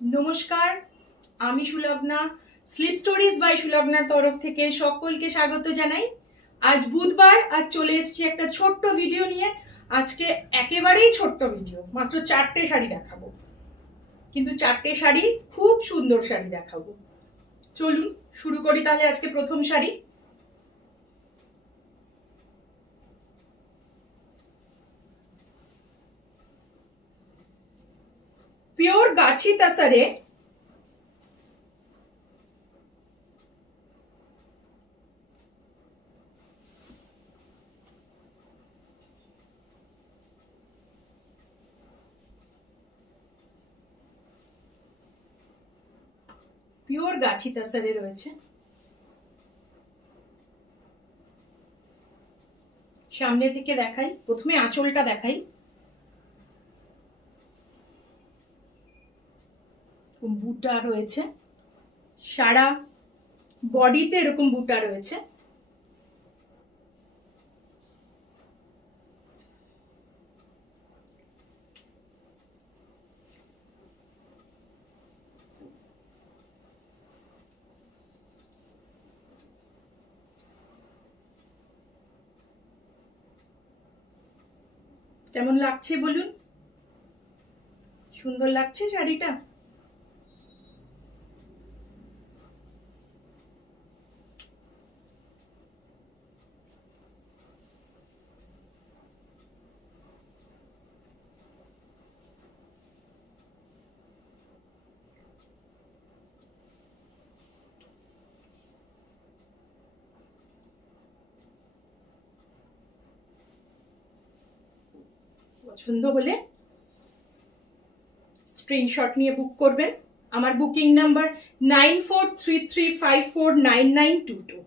নমস্কার, আমি Sulagna. Slip stories by সুলগ্নার তরফ থেকে সকলকে স্বাগত জানাই। আজ বুধবার, আজ চলে এসেছি একটা ছোট্ট ভিডিও নিয়ে। আজকে একেবারেই ছোট্ট ভিডিও, মাত্র 4টে শাড়ি দেখাবো, কিন্তু 4টে শাড়ি খুব সুন্দর শাড়ি দেখাবো। চলুন শুরু করি তাহলে আজকে প্রথম শাড়ি। পিওর গাছি তাসারে পিওর গাছি তাসারে রয়েছে। সামনে থেকে দেখাই, প্রথমে আঁচলটা দেখাই। বুটা রয়েছে, সারা বডিতে এরকম বুটা রয়েছে। কেমন লাগছে বলুন? সুন্দর লাগছে শাড়িটা? পছন্দ হলে স্ক্রিনশট নিয়ে বুক করবেন। আমার বুকিং নাম্বার 9433549922।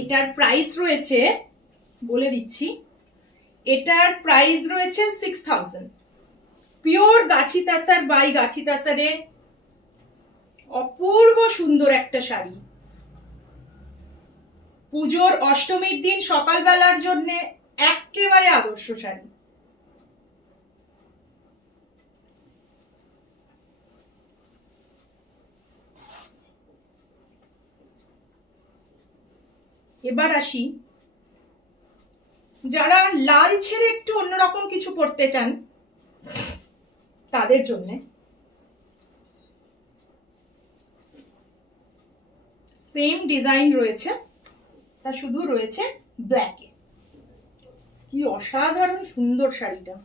এটার প্রাইস রয়েছে, বলে দিচ্ছি, এটার প্রাইস রয়েছে 6000। পিওর গাছি তাসার বাই গাছি তাসারে অপূর্ব সুন্দর একটা শাড়ি। পুজোর অষ্টমীর দিন সকালবেলার জন্য একেবারে আদর্শ শাড়ি। এবার আসি, যারা লাল ছেড়ে একটু অন্যরকম কিছু পড়তে চান তাদের জন্য সেম ডিজাইন রয়েছে, তা শুধু রয়েছে ব্ল্যাকে। কি অসাধারণ সুন্দর শাড়িটা।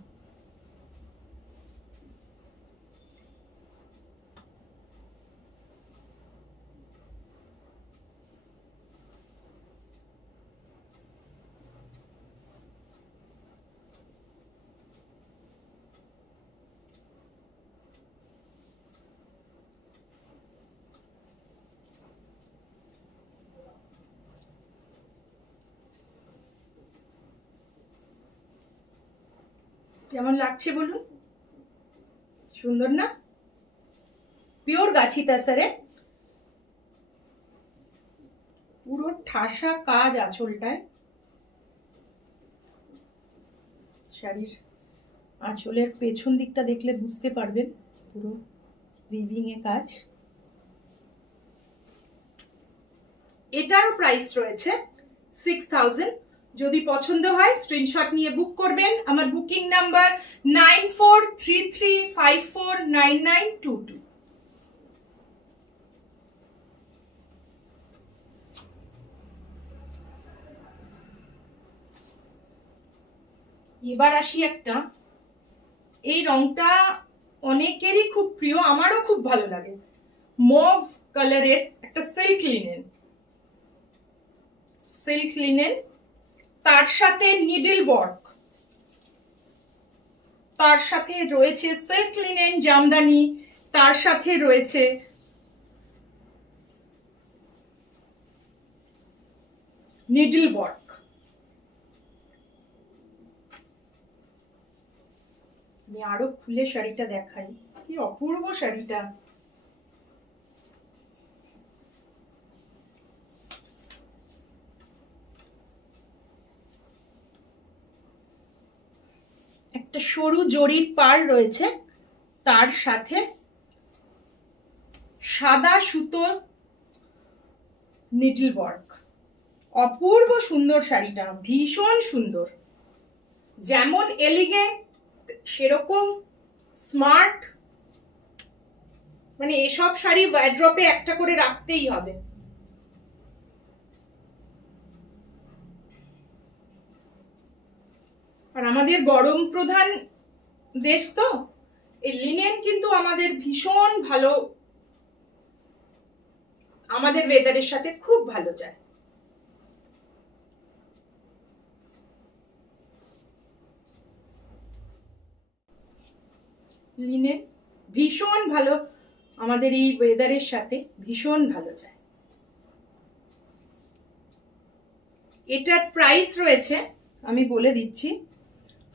কেমন লাগছে বলুন? সুন্দর না? পিওর গাছি তাসারে, পুরো ঠাসা কাজ আঁচলটায়। শাড়ির আঁচলের পেছন দিকটা দেখলে বুঝতে পারবেন, পুরো উইভিং এ কাজ। এটারও প্রাইস রয়েছে 6000। যদি পছন্দ হয় স্ক্রিনশট নিয়ে বুক করবেন। আমার বুকিং নাম্বার 9433549922। এবার আসি একটা, এই রংটা অনেকেরই খুব প্রিয়, আমারও খুব ভালো লাগে। মভ কালারের একটা সিল্ক লিনেন, তার সাথে নিডল ওয়ার্ক, তার সাথে রয়েছে সিল্ক লিনেন জামদানি, তার সাথে রয়েছে নিডল ওয়ার্ক। আমি আরো খুলে শাড়িটা দেখাই, কি অপূর্ব শাড়িটা। একটা সরু জরির পাড় রয়েছে, তার সাথে সাদা সুতোর নিডল ওয়ার্ক। অপূর্ব সুন্দর শাড়িটা, ভীষণ সুন্দর, যেমন এলিগেন্ট সেরকম স্মার্ট। মানে এসব শাড়ি ওয়ার্ড্রপে একটা করে রাখতেই হবে। আর আমাদের গরম প্রধান দেশ তো, এই লিনেন কিন্তু আমাদের ভীষণ ভালো, আমাদের ওয়েদারের সাথে খুব ভালো যায়। লিনেন ভীষণ ভালো, আমাদের এই ওয়েদারের সাথে ভীষণ ভালো যায়। এটার প্রাইস রয়েছে, আমি বলে দিচ্ছি,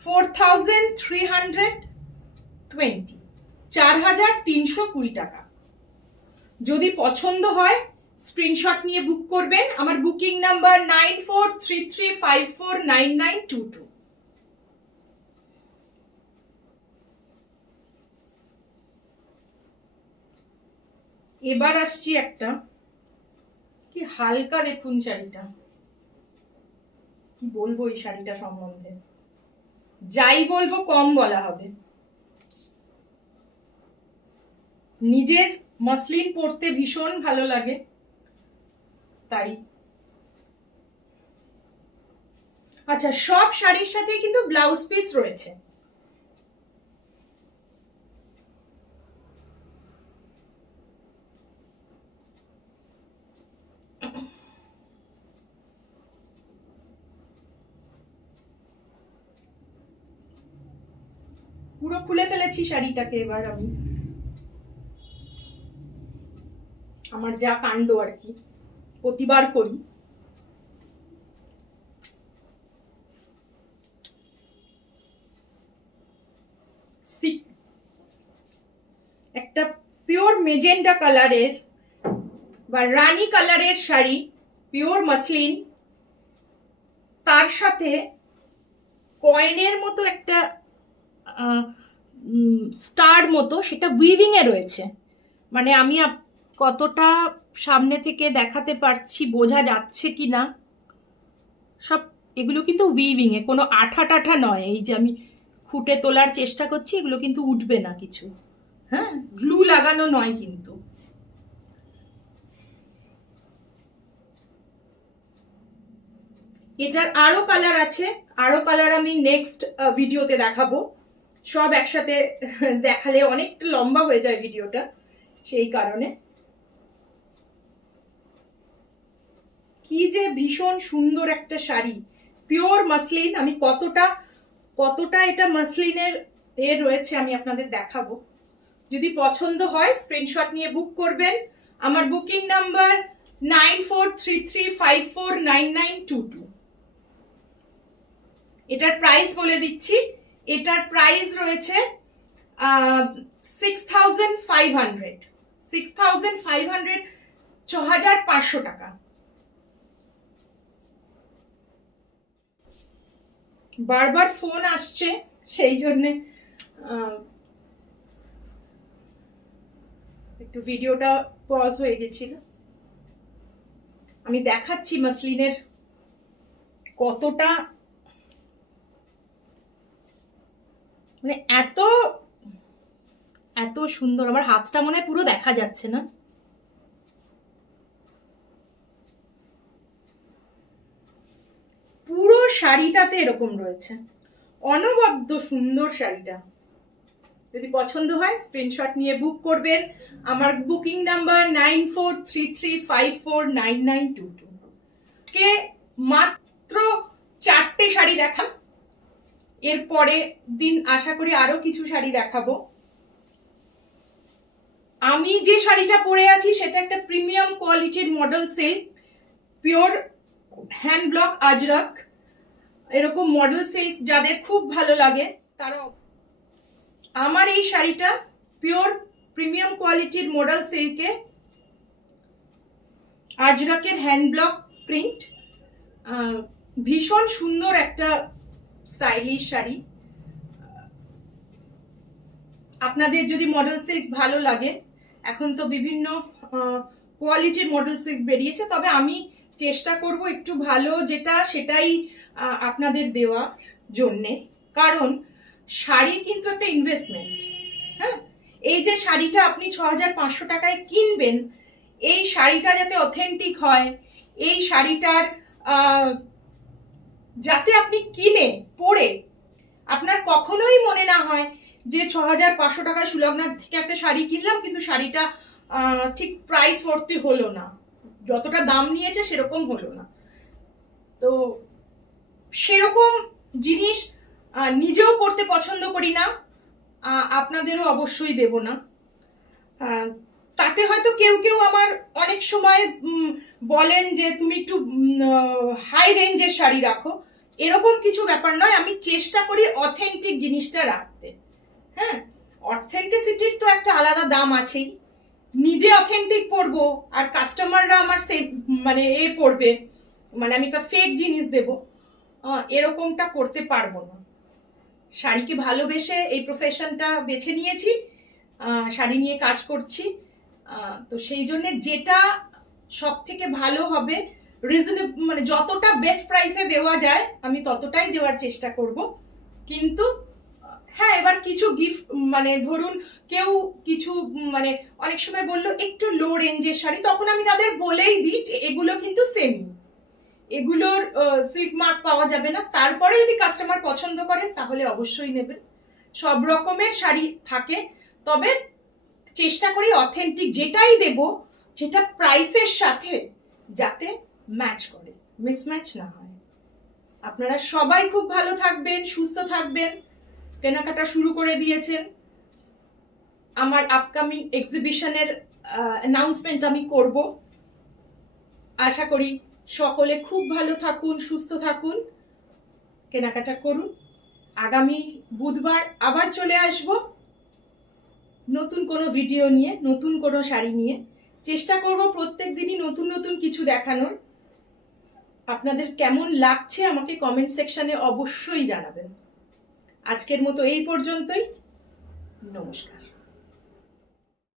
4320, 4320 টাকা। যদি পছন্দ হয় স্ক্রিনশট নিয়ে বুক করবেন। আমার বুকিং নাম্বার 9433549922। এবার আসছি একটা, কি হালকা দেখুন শাড়িটা, কি বলবো এই শাড়িটা সম্বন্ধে, যাই বলবো কম বলা হবে। নিজের মসলিন পরতে ভীষণ ভালো লাগে, তাই। আচ্ছা, সব শাড়ির সাথে কিন্তু ব্লাউজ পিস রয়েছে। পুরো খুলে ফেলেছি শাড়িটাকে। এবার আমি, আমার যা কাণ্ড আর কি প্রতিবার করি। একটা পিওর মেজেন্ডা কালারের বা রানী কালারের শাড়ি, পিওর মসলিন, তার সাথে কয়েনের মতো একটা স্টার মতো, সেটা উইভিং এ রয়েছে। মানে আমি কতটা সামনে থেকে দেখাতে পারছি, বোঝা যাচ্ছে কি না, সব এগুলো কিন্তু উইভিং এ, কোনো আঠা টাঠা নয়। এই যে আমি খুঁটে তোলার চেষ্টা করছি, এগুলো কিন্তু উঠবে না কিছু, হ্যাঁ, গ্লু লাগানো নয় কিন্তু। এটার আরো কালার আছে, আরো কালার আমি নেক্সট ভিডিওতে দেখাবো। সব একসাথে দেখালে অনেকটা লম্বা হয়ে যায় ভিডিওটা, সেই কারণে। কি যে ভীষণ সুন্দর একটা শাড়ি, পিওর মসলিন। আমি কতটা এটা মসলিনের রয়েছে আমি আপনাদের দেখাবো। যদি পছন্দ হয় স্ক্রিনশট নিয়ে বুক করবেন। আমার বুকিং নাম্বার 9433549922। এটার প্রাইস বলে দিচ্ছি, এটার প্রাইস রয়েছে 6500, 6500 টাকা। বারবার ফোন আসছে, সেই জন্যে একটু ভিডিওটা পজ হয়ে গেছিল। আমি দেখাচ্ছি মসলিনের কতটা, মানে এত এত সুন্দর। আমার হাতটা মনে হয় পুরো দেখা যাচ্ছে না। পুরো শাড়িটাতে এরকম রয়েছে, অনবদ্য সুন্দর শাড়িটা। যদি পছন্দ হয় স্ক্রিনশট নিয়ে বুক করবেন। আমার বুকিং নাম্বার 9433549922। কে মাত্র 4টে শাড়ি দেখান, এরপরে দিন আশা করি আরো কিছু শাড়ি দেখাবো। আমি যে শাড়িটা পরে আছি সেটা একটা প্রিমিয়াম কোয়ালিটির model silk, pure hand block Ajrakh. এরকম মডেল সিল্ক যাদের খুব ভালো লাগে তারা, আমার এই শাড়িটা পিওর প্রিমিয়াম কোয়ালিটির মডেল সিল্কে আজরকের হ্যান্ড ব্লক প্রিন্ট। ভীষণ সুন্দর একটা স্টাইলিশ শাড়ি। আপনাদের যদি মডেল সিল্ক ভালো লাগে, এখন তো বিভিন্ন কোয়ালিটির মডেল সিল্ক বেরিয়েছে, তবে আমি চেষ্টা করব একটু ভালো যেটা সেটাই আপনাদের দেওয়ার জন্যে। কারণ শাড়ি কিন্তু একটা ইনভেস্টমেন্ট। হ্যাঁ, এই যে শাড়িটা আপনি 6500 টাকায় কিনবেন, এই শাড়িটা যাতে অথেন্টিক হয়, এই শাড়িটার যাতে আপনি কিনে পরে আপনার কখনোই মনে না হয় যে 6500 টাকায় সুলগ্না থেকে একটা শাড়ি কিনলাম কিন্তু শাড়িটা ঠিক প্রাইস ভর্তি হলো না, যতটা দাম নিয়েছে সেরকম হলো না। তো সেরকম জিনিস নিজেও পড়তে পছন্দ করি না, আপনাদেরও অবশ্যই দেব না। তাতে হয়তো কেউ কেউ আমার অনেক সময় বলেন যে তুমি একটু হাই রেঞ্জের শাড়ি রাখো, এরকম কিছু ব্যাপার নয়। আমি চেষ্টা করি অথেন্টিক জিনিসটা রাখতে। হ্যাঁ, অথেন্টিসিটির তো একটা আলাদা দাম আছেই। নিজে অথেন্টিক পরবো আর কাস্টমাররা আমার মানে পরবে, মানে আমি একটা ফেক জিনিস দেব, এরকমটা করতে পারবো না। শাড়িকে ভালোবেসে এই প্রফেশনটা বেছে নিয়েছি, শাড়ি নিয়ে কাজ করছি, তো সেই জন্য যেটা সব থেকে ভালো হবে, রিজনেবল, মানে যতটা বেস্ট প্রাইসে দেওয়া যায় আমি ততটাই দেওয়ার চেষ্টা করব। কিন্তু হ্যাঁ, এবার কিছু গিফট, মানে ধরুন কেউ কিছু মানে অনেক সময় বললো একটু লো রেঞ্জের শাড়ি, তখন আমি তাদের বলেই দিই যে এগুলো কিন্তু সেমি, এগুলোর সিল্ক মার্ক পাওয়া যাবে না। তারপরে যদি কাস্টমার পছন্দ করেন তাহলে অবশ্যই নেবেন। সব রকমের শাড়ি থাকে, তবে চেষ্টা করি অথেন্টিক যেটাই দেব যেটা প্রাইসের সাথে যাতে ম্যাচ করে, মিসম্যাচ না হয়। আপনারা সবাই খুব ভালো থাকবেন, সুস্থ থাকবেন। কেনাকাটা শুরু করে দিয়েছেন, আমার আপকামিং এক্সিবিশনের অ্যানাউন্সমেন্ট আমি করব। আশা করি সকলে খুব ভালো থাকুন, সুস্থ থাকুন, কেনাকাটা করুন। আগামী বুধবার আবার চলে আসব নতুন কোনো ভিডিও নিয়ে, নতুন কোনো শাড়ি নিয়ে। চেষ্টা করব প্রত্যেক দিনই নতুন নতুন কিছু দেখানোর। আপনাদের কেমন লাগছে আমাকে কমেন্ট সেকশনে অবশ্যই জানাবেন। আজকের মতো এই পর্যন্তই, নমস্কার।